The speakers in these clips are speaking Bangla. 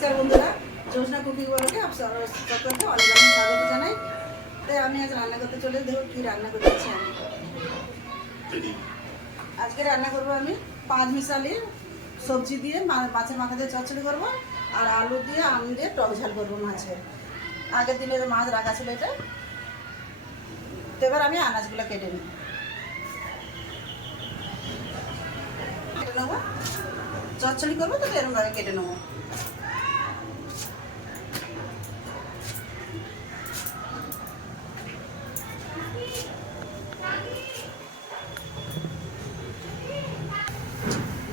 নমস্কার বন্ধুরা, জোসনা কুকিং বলকে সকলকে অনেক অনেক স্বাগত জানাই। তাই আমি আজ রান্না করতে চলে দেখো কী রান্না করতেছি আমি? আজকে রান্না করব আমি পাঁচ মিশালি সবজি দিয়ে মাছের মাথা দিয়ে চচ্চড়ি করব আর আলু দিয়ে, আম দিয়ে টক ঝাল করব মাছের। আগের দিনে মাছ রাখা ছিল এটা। তো এবার আমি আনাজগুলো কেটে নিই কেটে নেব। চচ্চড়ি করব তো এরকমভাবে কেটে নেব।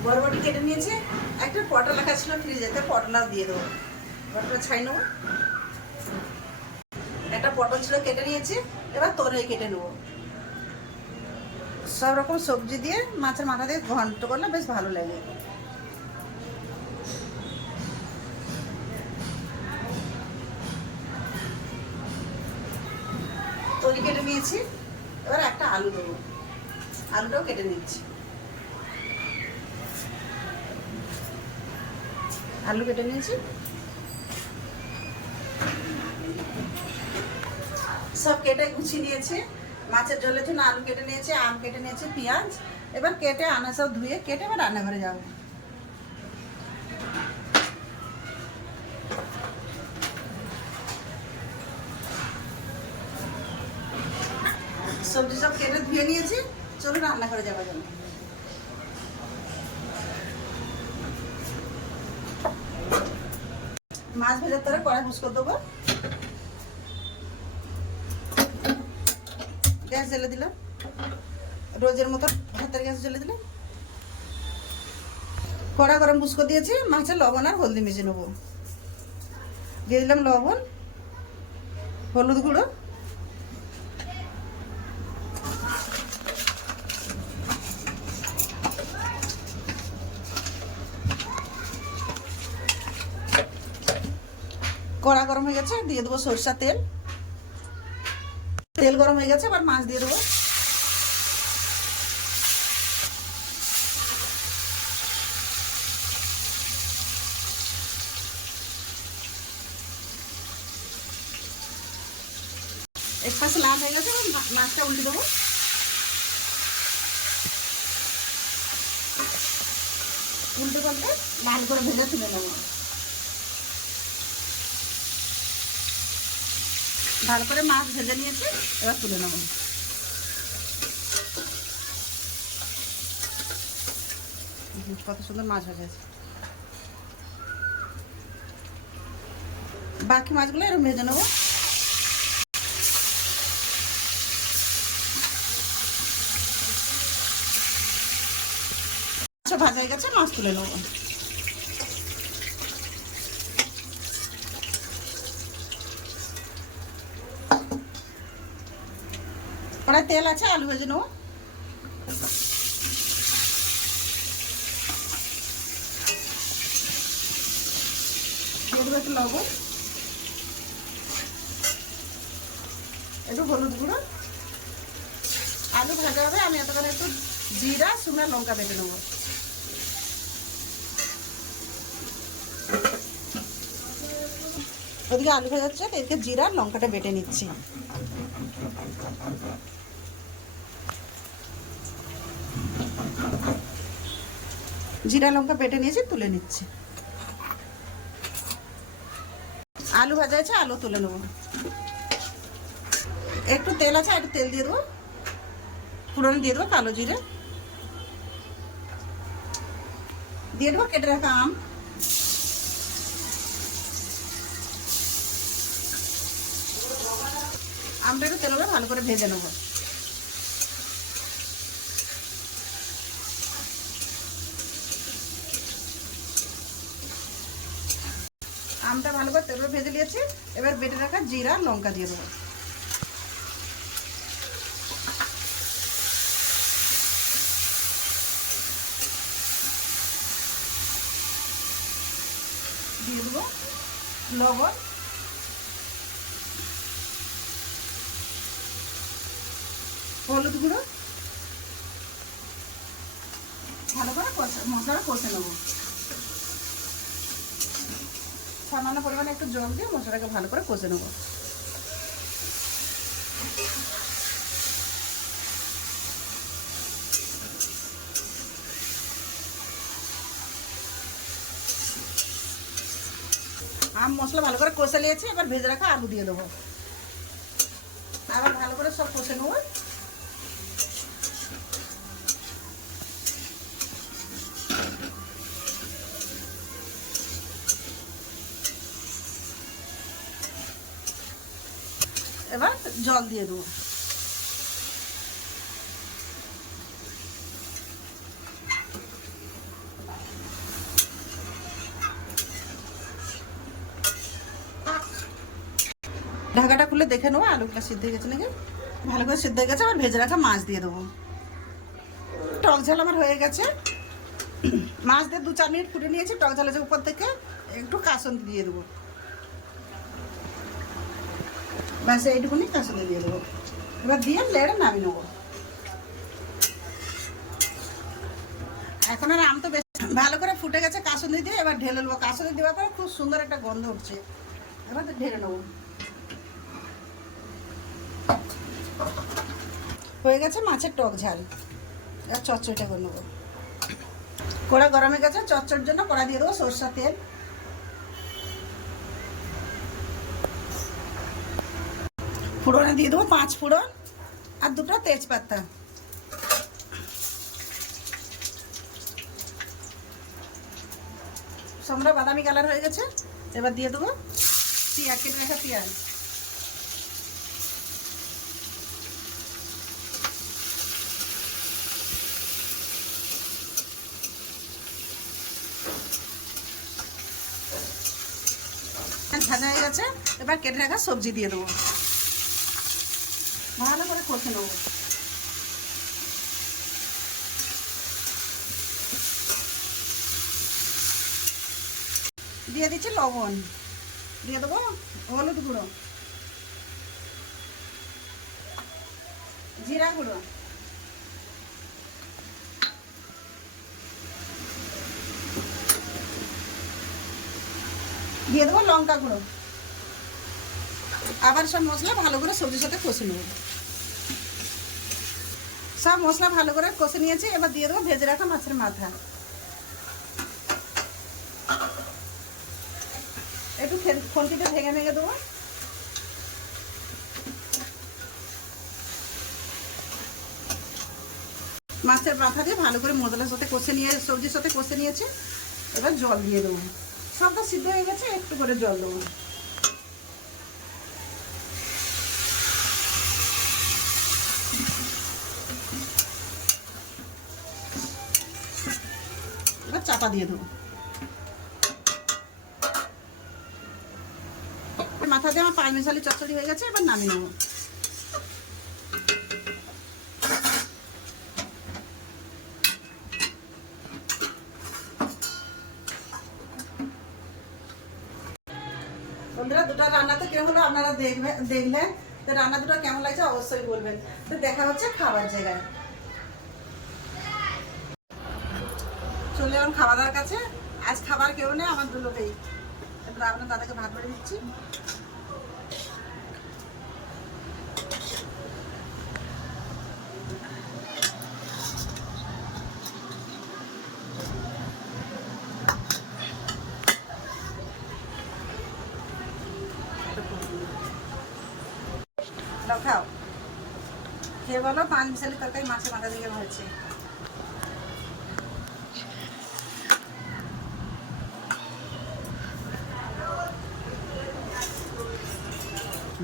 বরবটি কেটে নিয়েছে, একটা পটল রাখা ছিল ফ্রিজেতে পটলাও দিয়ে দেবো। পটলটা ছাই নেব। একটা পটল ছিল কেটে নিয়েছি, এবার তোরে কেটে নেব। সব রকম সবজি দিয়ে, মাছের মাথা দিয়ে ঘন্ট করলে বেশ ভালো লাগে। তরি কেটে নিয়েছি, এবার একটা আলু দেবো। আলুটাও কেটে নিচ্ছি। আলু কেটে নিয়েছি। সব কেটে গুছিয়ে নিয়েছি। মাছের জলের জন্য আলু কেটে নিয়েছি, আম কেটে নিয়েছি, পেঁয়াজ। এবার কেটে আনা সব ধুয়ে কেটে এবার রান্নাঘরে যাব। সবজি সব কেটে ধুয়ে নিয়েছি। চলো রান্না করে যাওয়ার জন্য। মাছ ভেজার তারা কড়াই বুস করে দেবো। গ্যাস জ্বেলে দিলাম। রোজের মতো ভাতের গ্যাস জ্বেলে দিলাম। কড়া গরম বুস দিয়েছি, মাছে লবণ আর হলদি মিশিয়ে নেব। দিয়ে দিলাম লবণ, হলুদ গুঁড়ো। কড়া গরম হয়ে গেছে, দিয়ে দেবো সরষার তেল। তেল গরম হয়ে গেছে, এবার মাছ দিয়ে দেবো। এক পাশে লাল হয়ে গেছে মাছটা উল্টে দেবো। উল্টে পাল্টে লাল করে ভেজে তুলে নেব। ভালো করে মাছ ভেজে নিয়েছি, এবার তুলে নেব। কত সুন্দর মাছ গেছে। বাকি মাছগুলো এরকম ভেজে নেব। ভাজা হয়ে গেছে, মাছ তুলে নেব। কড়াই তেল আছে, আলু ভেজে নেব। দিয়ে দেবো একটু হলুদ গুঁড়ো। আলু ভাজা হবে, আমি এতক্ষণ একটু জিরা, শুকনো লঙ্কা বেটে নেব। ওদিকে আলু ভাজাচ্ছে এদিকে জিরা লঙ্কাটা বেটে নিচ্ছি। জিরা লঙ্কা বেটে নিয়েছি, তুলে নিচ্ছি। আলু ভাজা আছে, আলু তুলে নেব। একটু তেল আছে, একটু তেল দিয়ে দেবো। পুরন দিয়ে দেবো, কালো জিরে। দিয়ে দেবো, কেটে রাখা আম। আমটা একটু তেল ভালো করে ভেজে নেব আমটা ভালো করে তেলে ভেজে নিয়েছি এবার বেটে রাখা জিরা, লঙ্কা দিয়ে দেবো। দিয়ে দেবো লবণ। হলুদ গুঁড়ো। ভালো করে কষা মশলাটা কষে নেব। সামান্য পরিমাণে একটু জল দিয়ে মশলাটাকে ভালো করে কষে নেব। আম মশলা ভালো করে কষে নিয়েছি, এবার ভেজে রাখা আলু দিয়ে দেবো। আবার ভালো করে সব কষে নেব। এবার জল দিয়ে দেবো। ঢাকাটা খুলে দেখে নেব, আলুটা সিদ্ধ হয়ে গেছে নাকি? ভালো করে সিদ্ধ হয়ে গেছে আবার ভেজে রাখা মাছ দিয়ে দেবো। টক ঝাল আমার হয়ে গেছে। মাছ দিয়ে দু চার মিনিট ফুটে নিয়েছি, টক ঝালের উপর থেকে, একটু কাসন্দি দিয়ে দেবো। ব্যাস এইটুকুনি কাসন্দি দিয়ে দেবো। এবার দিয়ে লেড়ে নামিয়ে নেব। এখন আর আম তো বেশ ভালো করে ফুটে গেছে কাসন্দি দিয়ে এবার ঢেলে নেব। কাসন্দি দেওয়ার পরে খুব সুন্দর একটা গন্ধ উঠছে। এবার তো ঢেলে নেব। হয়ে গেছে মাছের টক ঝাল। এবার চচ্চড়িটা করে নেব। কড়া গরমে গেছে, চচ্চড়ির জন্য কড়া দিয়ে দেবো সরষা তেল। ফোড়নে দিয়ে দেবো, পাঁচ ফোড়ন আর দুটো তেজপাতা। সম্রা বাদামি কালার হয়ে গেছে, এবার দিয়ে দেবো পেঁয়াজ, কেটে রাখা পেঁয়াজ। ভাজা হয়ে গেছে, এবার কেটে রাখা সবজি দিয়ে দেবো। কষে নেব। দিয়ে দিচ্ছি লবণ। দিয়ে দেবো হলুদ গুঁড়ো। জিরা গুঁড়ো। দিয়ে দেবো লঙ্কা গুঁড়ো। আবার সব মশলা ভালো করে সবজির সাথে কষে নেব। সব মশলা ভালো করে কষে নিয়েছি, এবার দিয়ে দেবো ভেজে রাখা মাছের মাথা। একটু খন্তিতে ভেঙে ভেঙে দেবো। মাছের মাথা দিয়ে ভালো করে মশলার সাথে কষে নিয়ে, সবজির সাথে কষে নিয়েছি। এবার জল দিয়ে দেবো। সবটা সিদ্ধ হয়ে গেছে, একটু করে জল দেবো। চাপা দিয়ে দেবো। মাথা দিয়ে আমার পাঁচ মিশালি চচ্চড়ি হয়ে গেছে, এবার নামিয়ে নেব। বন্ধুরা, দুটো রান্না তো কেমন হলো আপনারা দেখবেন দেখলেন? তো রান্না দুটো কেমন লাগছে অবশ্যই বলবেন। তো দেখা হচ্ছে খাবার জায়গায়। চলে এলাম খাওয়া দাওয়ার কাছে। আজ খাবার কেউ নেই, আমার দু লোকেই এবার আপনার দাদাকে ভাত বেড়ে দিচ্ছি। খাও। খেয়ে বলো, পাঁচ মিশালি তরকারি মাছের মাথা দিয়ে হয়েছে।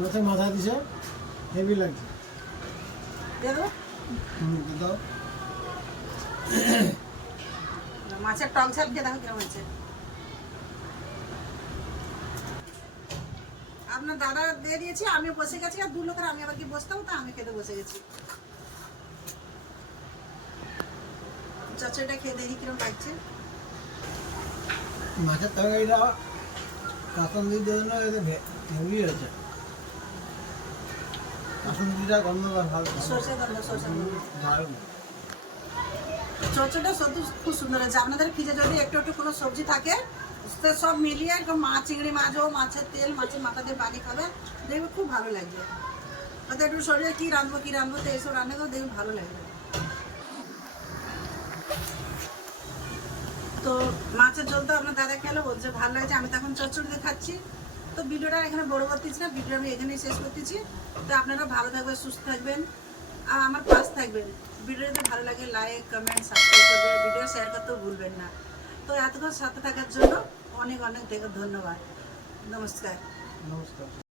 মাথায় মাথা দিছে হেভি লাগছে। দাও। মাছের টক ঝাল দিয়ে দেখো কেমন হয়েছে। আপনার দাদা দিয়ে দিয়েছি আমি বসে গেছি আর দু লোকের আমি আবার কি বসতাম তা আমি খেতে বসে গেছি। চচ্চড়িটা খেয়ে দেখি কীরকম লাগছে। মাছের তরকারিটা কাতন দিয়ে জন্য হেভি হয়েছে কাতন গন্ধ ভালো সর্ষে গন্ধ সর্ষে দারুণ চচ্চড়িটা সত্যি খুব সুন্দর হয়েছে। আপনাদের ফ্রিজে যদি একটু একটু কোনো সবজি থাকে তো সব মিলিয়ে একদম মাছ চিংড়ি মাছ হোক মাছের তেল মাছের মাথা দিয়ে বাড়ি খাবে। দেখবে খুব ভালো লাগবে। হয়তো একটু শরীরে কী রাঁধবো কী রাঁধবো তো এইসব রান্না করে দেখবে ভালো লাগবে। তো মাছের ঝোল তো আপনার দাদা খেলো বলছে ভালো লাগছে আমি তখন চচ্চড়িতে খাচ্ছি। তো ভিডিওটা এখানে বড় করতেছি না ভিডিও আমি এখানেই শেষ করতেছি তো আপনারা ভালো থাকবেন, সুস্থ থাকবেন, আর আমার পাশ থাকবেন। ভিডিও যদি ভালো লাগে লাইক কমেন্ট সাবস্ক্রাইব করবেন, ভিডিও শেয়ার করতেও ভুলবেন না। তো এতক্ষণ সাথে থাকার জন্য অনেক অনেক ধন্যবাদ। নমস্কার। নমস্কার।